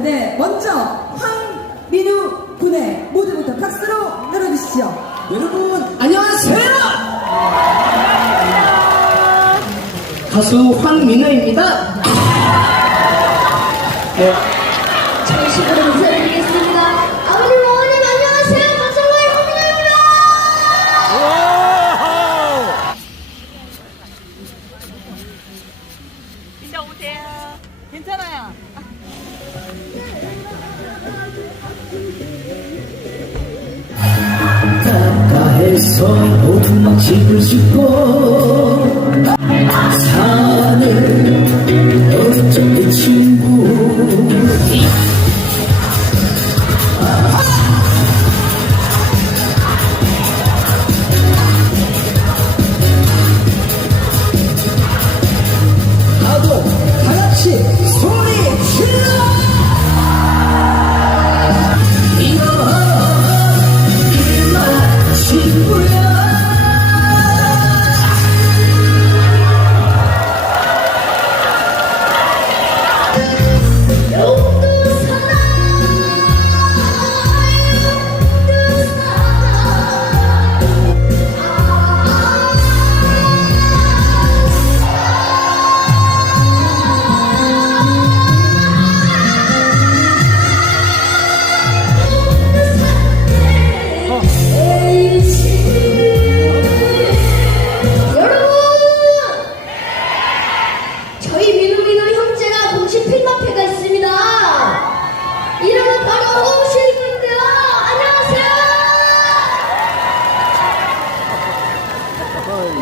텐데 먼저 황민우 군의 모두부터 박수로 열어주시죠. 여러분 안녕하세요. 가수 황민호입니다. 네, 정식으로 인사드리겠습니다. 아버님, 어머님, 안녕하세요. 박성호의 홍민호입니다. 이제 오세요. 괜찮아요. 가까이서 오두막 집을 짓고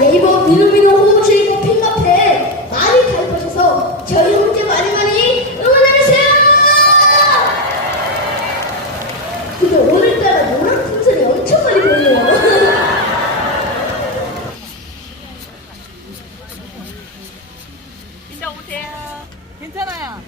네이버 민우민우 호실군 팬카페 많이 가입하셔서 저희 형제 많이 많이 응원해주세요. 근데 오늘따라 노란 풍선이 엄청 많이 보이네요. 이제 오세요. 괜찮아요.